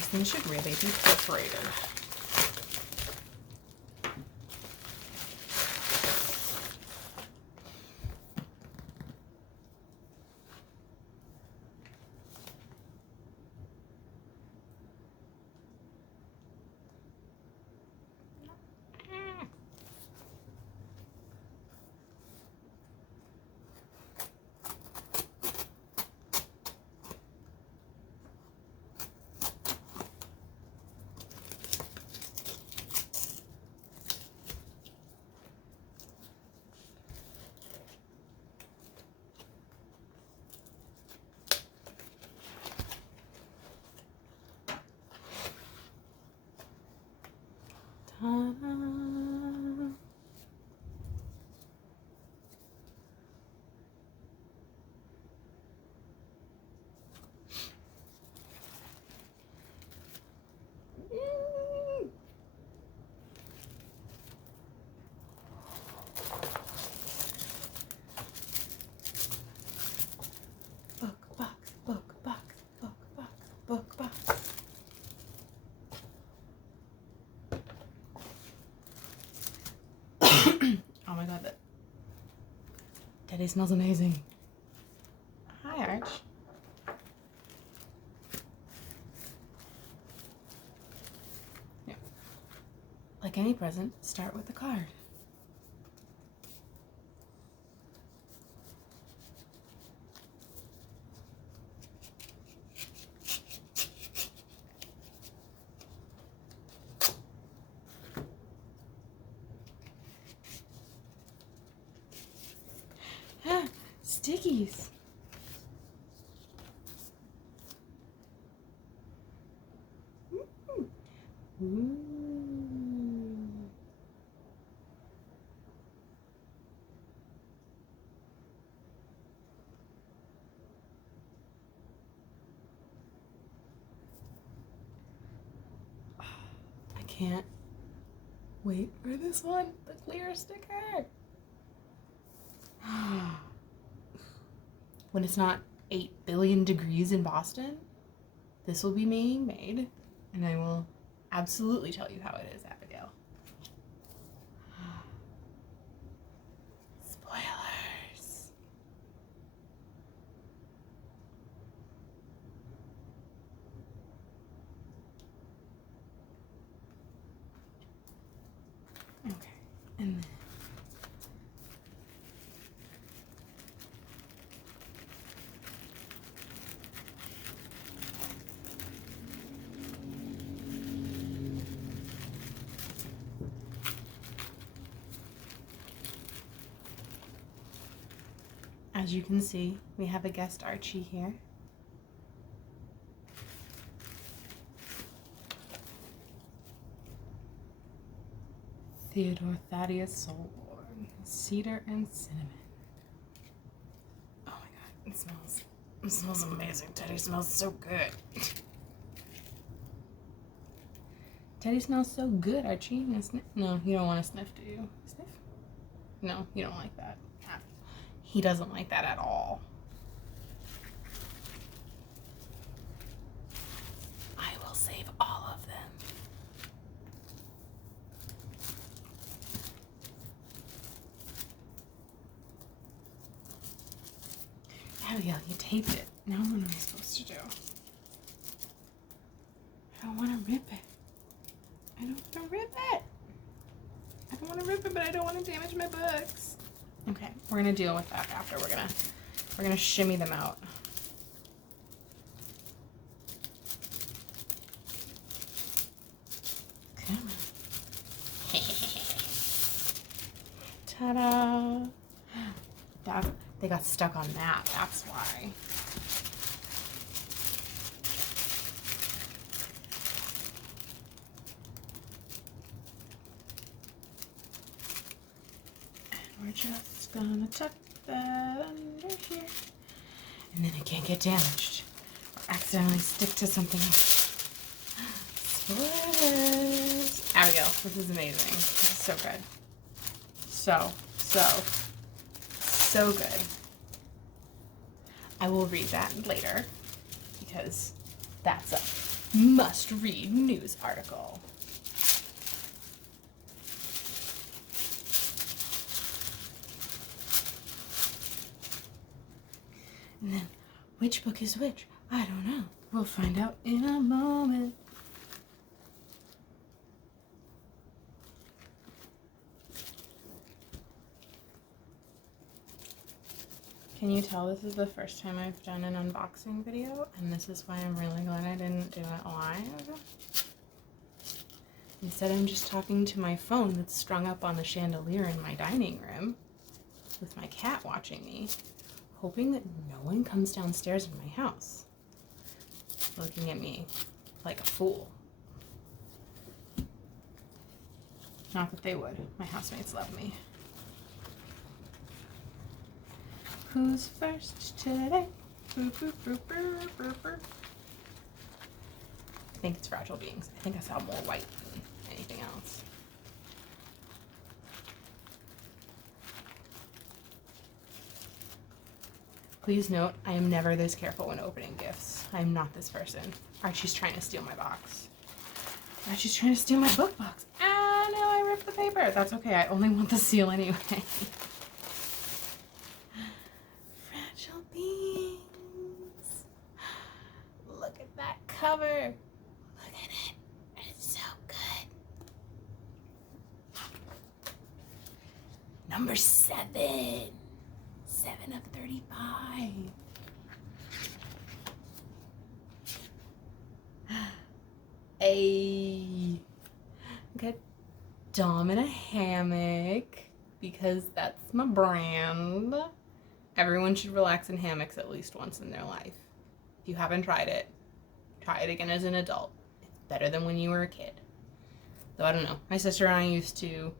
These things should really be perforated. Book box. Oh my god, that Teddy smells amazing. Hi, Arch. Yeah. Like any present, start with a card. Stickies. Ooh. I can't wait for this one, the clear sticker. When it's not 8 billion degrees in Boston, this will be being made, and I will absolutely tell you how it is, Abigail. Spoilers. Okay, and then as you can see, we have a guest Archie here. Theodore Thaddeus Solborn, cedar and cinnamon. Oh my god, it smells amazing. Teddy smells so good. Teddy smells so good, Archie. No, you don't want to sniff, do you? Sniff? No, you don't like that. He doesn't like that at all. I will save all of them. Abigail, you taped it. Now what am I supposed to do? I don't want to rip it. I don't want to rip it. I don't want to rip it, but I don't want to damage my books. Okay, we're gonna deal with that after. We're gonna shimmy them out. Come on. Ta-da! They got stuck on that. That's why. We're just gonna tuck that under here. And then it can't get damaged or accidentally stick to something else. Spoilers! Abigail, this is amazing. This is so good. So good. I will read that later because that's must-read news article. And then, which book is which? I don't know. We'll find out in a moment. Can you tell this is the first time I've done an unboxing video? And this is why I'm really glad I didn't do it live. Instead, I'm just talking to my phone that's strung up on the chandelier in my dining room with my cat watching me, hoping that no one comes downstairs in my house, looking at me like a fool. Not that they would. My housemates love me. Who's first today? Boop, boop, boop, boop, boop, boop. I think it's Fragile Beings. I think I saw more white than anything else. Please note, I am never this careful when opening gifts. I am not this person. Archie's trying to steal my box. Archie's trying to steal my book box. Ah, no, I ripped the paper. That's okay. I only want the seal anyway. Fragile Beings. Look at that cover. Look at it. It's so good. Number 7. 7 of 35. Got Dom in a hammock because that's my brand. Everyone should relax in hammocks at least once in their life. If you haven't tried it, try it again as an adult. It's better than when you were a kid. Though I don't know. My sister and I used to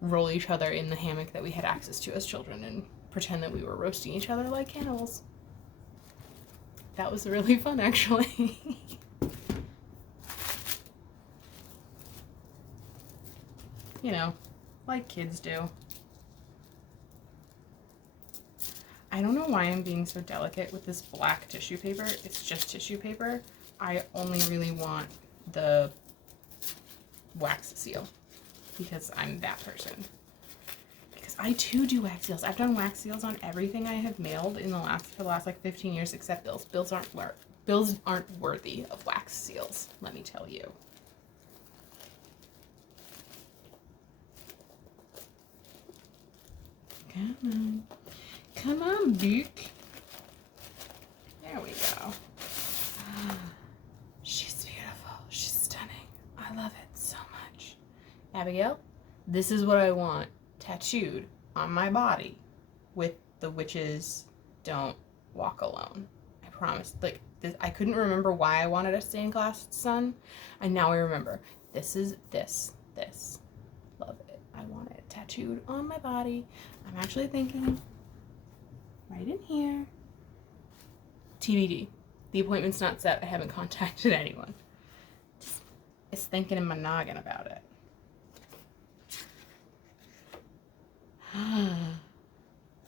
roll each other in the hammock that we had access to as children and pretend that we were roasting each other like cannibals. That was really fun, actually. You know, like kids do. I don't know why I'm being so delicate with this black tissue paper. It's just tissue paper. I only really want the wax seal because I'm that person. I too do wax seals. I've done wax seals on everything I have mailed for the last like 15 years except bills. Bills aren't worthy of wax seals, let me tell you. Come on. Come on, Duke. There we go. She's beautiful. She's stunning. I love it so much. Abigail, this is what I want tattooed on my body with the witches don't walk alone. I promise. Like this, I couldn't remember why I wanted a stained glass sun, and now I remember. This is this. Love it. I want it tattooed on my body. I'm actually thinking right in here. TBD. The appointment's not set. I haven't contacted anyone. Just thinking in my noggin about it.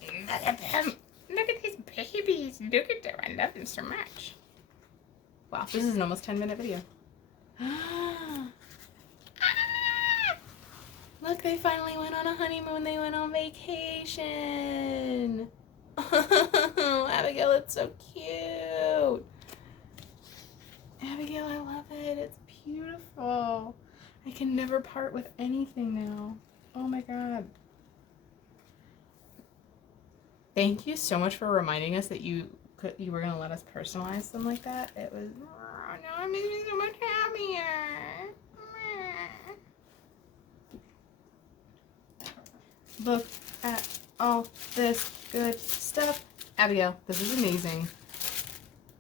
Look at them. Look at these babies. Look at them. I love them so much. Wow, this is an almost 10-minute video. Look, they finally went on a honeymoon. They went on vacation. Abigail, it's so cute. Abigail, I love it. It's beautiful. I can never part with anything now. Oh my God. Thank you so much for reminding us that you were going to let us personalize them like that. It was, oh, now it makes me so much happier. Look at all this good stuff. Abigail, this is amazing.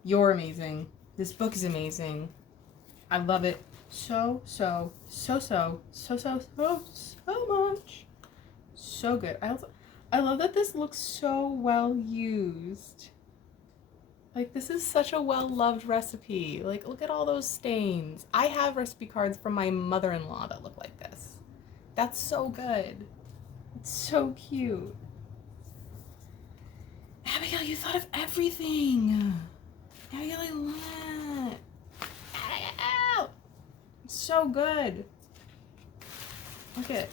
You're amazing. This book is amazing. I love it so much. So good. I love that this looks so well used. Like, this is such a well-loved recipe. Like, look at all those stains. I have recipe cards from my mother-in-law that look like this. That's so good. It's so cute. Abigail, you thought of everything. Abigail, I love it. so good. Look at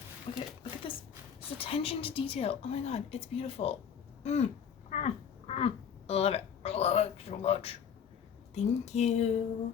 this. This attention to detail. Oh my god, it's beautiful. I love it. I love it so much. Thank you.